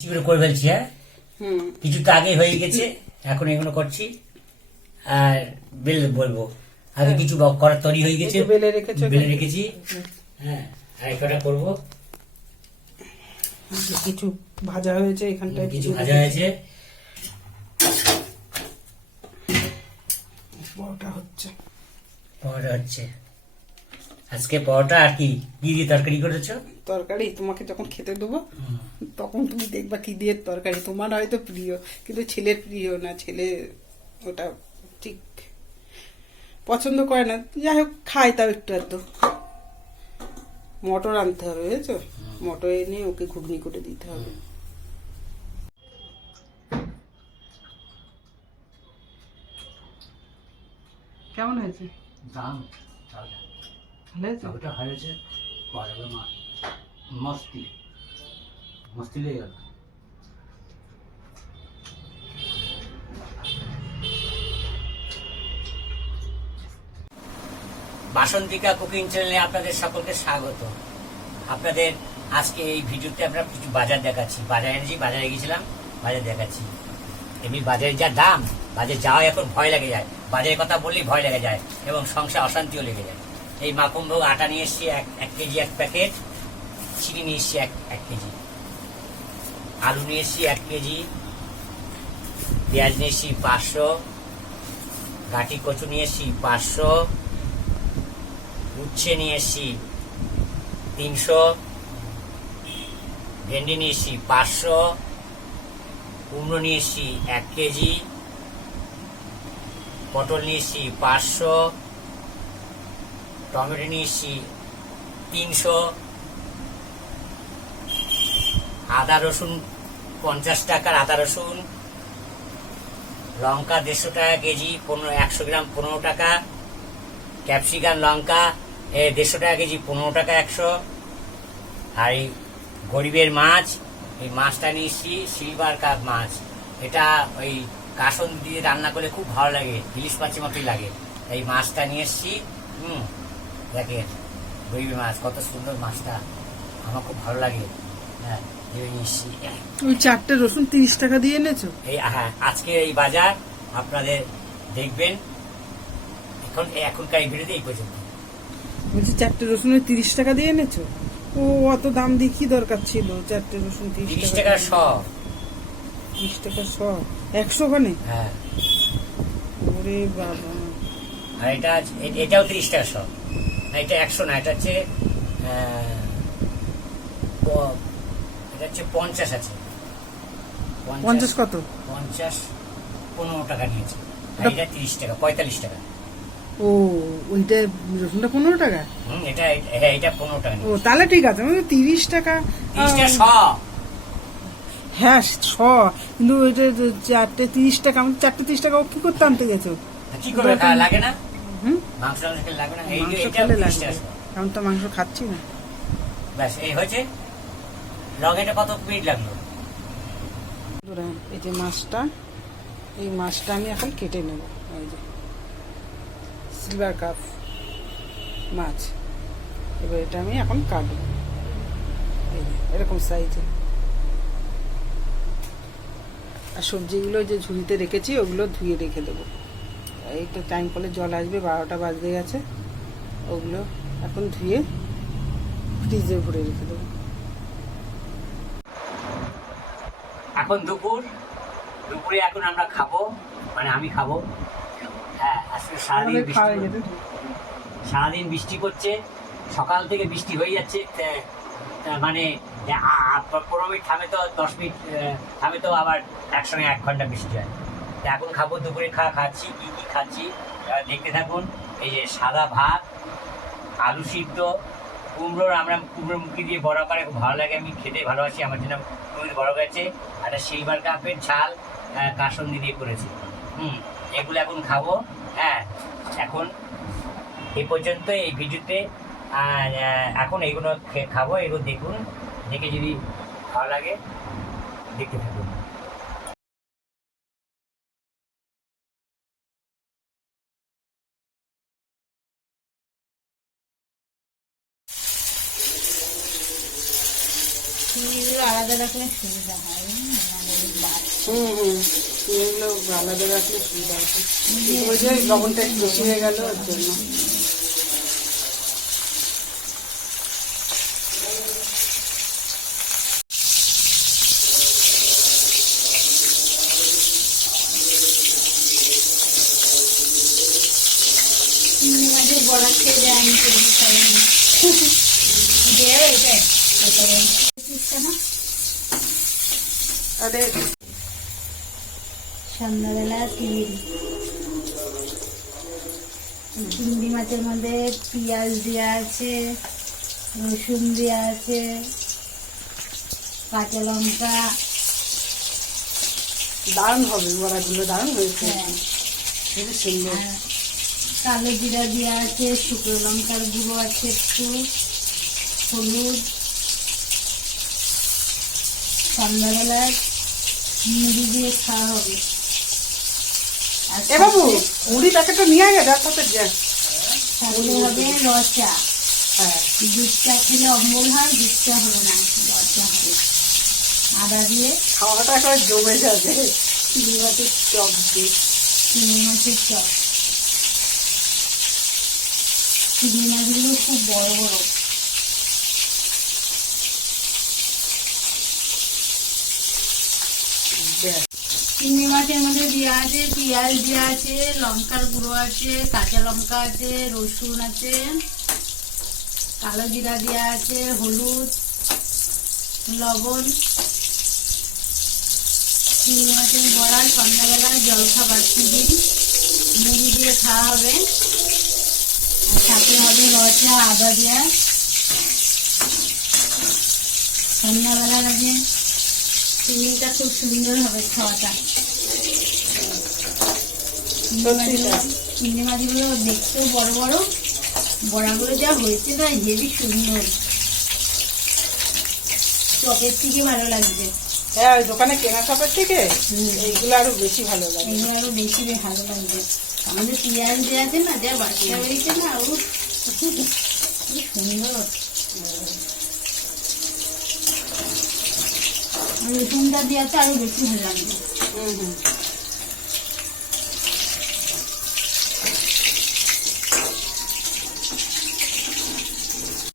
করে করে ফেলছি। হ্যাঁ, কিছু তো আগে হয়ে গেছে, এখন এগুলো করছি আর বেল বলবো। আগে কিছু করার তৈরি হয়ে গেছে, বেলে রেখেছি। হ্যাঁ, আর একটা করবো। কিছু ভাজা হয়েছে, এখানটায় কিছু ভাজা হয়েছে, পরোটা হচ্ছে। পরোটা হচ্ছে আজকে। পরোটা আর কি কি দিয়ে তরকারি করেছো? তরকারি তোমাকে যখন খেতে দেবো তখন তুমি দেখবা কি দিয়ে তরকারি। তোমার হয়তো প্রিয়, কিন্তু ছেলের প্রিয় না। ছেলে ওটা ঠিক পছন্দ করে না, যাই হোক খায় তাও একটু আধটু। মটর আনতে হবে, বুঝেছো? মটর এনে ওকে ঘুগনি করে দিতে হবে। কেমন হয়েছে? দাম ভালো হয়েছে, মস্তি মস্তি লেগে গেল। বাসন্তিকা কুকিং চ্যানেলে আপনাদের সকলকে স্বাগত। আপনাদের আজকে এই ভিডিওতে আমরা কিছু বাজার দেখাচ্ছি। বাজারে গেছিলাম, বাজার দেখাচ্ছি। এমনি বাজারে যা দাম, বাজারে যাওয়া এখন ভয় লেগে যায়। বাজারের কথা বললেই ভয় লেগে যায় এবং সংসার অশান্তিও লেগে যায়। এই মাখনভোগ আটা নিয়ে এসছি এক কেজি, এক প্যাকেট। চিনি নিয়ে এসছি এক কেজি। আলু নিয়ে এসছি 1 কেজি। পেঁয়াজ নিয়ে এসছি 500। গাঁটি কচু নিয়ে এসছি 500। উচ্ছে নিয়ে এসছি 300। ভেন্ডি নিয়ে এসছি 500। কুমড়ো নিয়ে এসছি 1 কেজি। পটল নিয়ে এসছি 500। টমেটো নিয়ে এসছি 300। আদা রসুন 50 টাকার আদা রসুন। লঙ্কা 150 টাকা কেজি, 100 গ্রাম 15 টাকা। ক্যাপসিকাম লঙ্কা 150 টাকা কেজি, 15 টাকা 100। আর এই গরিবের মাছ, এই মাছটা নিয়ে এসছি সিলভার কাপ মাছ। এটা ওই কাসন দিয়ে রান্না করলে খুব ভালো লাগে, ইলিশ মাছের মতোই লাগে। এই মাছটা নিয়ে এসছি। দেখেন গরিবের মাছ, কত সুন্দর মাছটা, আমার খুব ভালো লাগে। হ্যাঁ, ওই 4টে রসুন 30 টাকা দিয়ে এনেছো? হ্যাঁ, আজকে এই বাজার আপনাদের দেখবেন। এখনকার এই ভিডিওতে এই পর্যন্ত। বলছি 4টে রসুন 30 টাকা দিয়ে এনেছো? ও অত দাম দিয়ে কি দরকার ছিল? 4টে রসুন 30 টাকা শ। 30 টাকা শ, 100 খানে? হ্যাঁ। ওরে বাবা। আর এটাও 30 টাকা শ। এটা 100 না, এটা হচ্ছে 50 আছে। 50 কত? 50 15 টাকা নিয়েছে। আর এটা 30 টাকা, 45 টাকা। ও, ওইটা রসুনটা 15 টাকা? এটা 15 টাকা। ও তাহলে ঠিক আছে, 30 টাকা। 30 টাকা শ। হ্যাঁ শ, কিন্তু ওইটা 4টে 30 টাকা। আমি 4টে 30 টাকা ও কি করতে আনতে গেছো? কি করবে, লাগে না? মাংস লাগবে না? এখন তো মাংস খাচ্ছি না। ব্যাস, এই হয়েছে। এটা কত মিনিট লাগলো? এই যে মাছটা, এই মাছটা আমি এখন কেটে নেব। এই যে সিলভার কাপ মাছ, এবার এটা আমি এখন কাটবো। এই যে এরকম সাইজে। আর সবজিগুলো যে ঝুড়িতে রেখেছি ওগুলো ধুয়ে রেখে দেবো। এই তো টাইম কলে জল আসবে, 12টা বাজতে গেছে। ওগুলো এখন ধুয়ে ফ্রিজে ভরে রেখে দেবো। এখন দুপুরে এখন আমরা খাবো, মানে আমি খাবো। হ্যাঁ, আজকে সারাদিন বৃষ্টি করছে, সকাল থেকে বৃষ্টি হয়ে যাচ্ছে। মানে 15 মিনিট থামে তো 10 মিনিট থামে তো আবার একসঙ্গে 1 ঘন্টা বৃষ্টি হয়। এখন খাবো, দুপুরে খাচ্ছি। কি খাচ্ছি দেখতে থাকুন। এই যে সাদা ভাত, আলু সিদ্ধ, কুমড়োর মুখি দিয়ে বড়া করে খুব ভালো লাগে, আমি খেতে ভালোবাসি। আমার জন্য বড় গেছে। একটা সিলভার কাপের ঝাল কাসন্দি দিয়ে করেছি। এগুলো এখন খাবো। হ্যাঁ, এখন এই পর্যন্ত এই ভিডিওতে। এখন এইগুলো খাবো, এগুলো দেখুন, দেখে যদি ভালো লাগে দেখতে থাকুন। আর আলাদা রাখলে সুবিধা হয়। এগুলো আলাদা রাখলে সুবিধা আছে। ওই যে লবণটা একটু বেশি হয়ে গেল ওর জন্য। মাঝে বড়া খেয়ে যায় আমি তৈরি করি দেবে এটাই না। আরে সন্ধ্যাবেলা চিংড়ি মাছের মধ্যে পেঁয়াজ দেওয়া আছে, রসুন দেওয়া আছে, কাঁচা লঙ্কা। দারুণ হবে বড়াগুলো, দারুণ হয়েছে, হ্যাঁ, খুবই সুন্দর। আর কালো জিরা দেওয়া আছে, শুকনো লঙ্কার গুঁড়ো আছে, একটু হলুদ। সন্ধ্যাবেলায় মুড়ি দিয়ে খাওয়া হবে। আর এ বাবু মুড়ি প্যাকেটটা নিয়ে আগে যার সাথে যা। সাথে হবে রচা। হ্যাঁ, দুধ চা খেলে অম্বল হয়, দুধ চা হবে না, রচা হবে আদা দিয়ে। খাওয়াটা একেবারে জমে যাবে। চিংড়ি মাছের চপ দিয়ে, চিংড়ি মাছের চপ। চিংড়ি মাছগুলো খুব বড় বড়। ব্যাস। চিংড়ি মাছের মধ্যে দেওয়া আছে পেঁয়াজ দেওয়া আছে, লঙ্কার গুঁড়ো আছে, কাঁচা লঙ্কা আছে, রসুন আছে, কালো জিরা দেওয়া আছে, হলুদ, লবণ। চিংড়ি মাছের বড়া সন্ধ্যাবেলায় জলখাবার টিফিন মুড়ি দিয়ে খাওয়া হবে। আর সাথে হবে রচা, আদা দেওয়া। সন্ধ্যাবেলার আগে চিংড়িটা খুব সুন্দর হবে খাওয়াটা। চিংড়ি মাছগুলো দেখতেও বড় বড়, বড়াগুলো যা হয়েছে না হেবি সুন্দর, চপের থেকে ভালো লাগছে। হ্যাঁ, ওই দোকানে কেনা চপের থেকে এইগুলো আরো বেশি ভালো লাগে। এগুলো আরো বেশি ভালো লাগছে। আমাদের পেঁয়াজ দেওয়া আছে না, যা বাচ্চা বেরিয়েছে না, ও খুব সুন্দর। রসুনটা দেওয়াতে আরো বেশি ভালো লাগবে। হুম হুম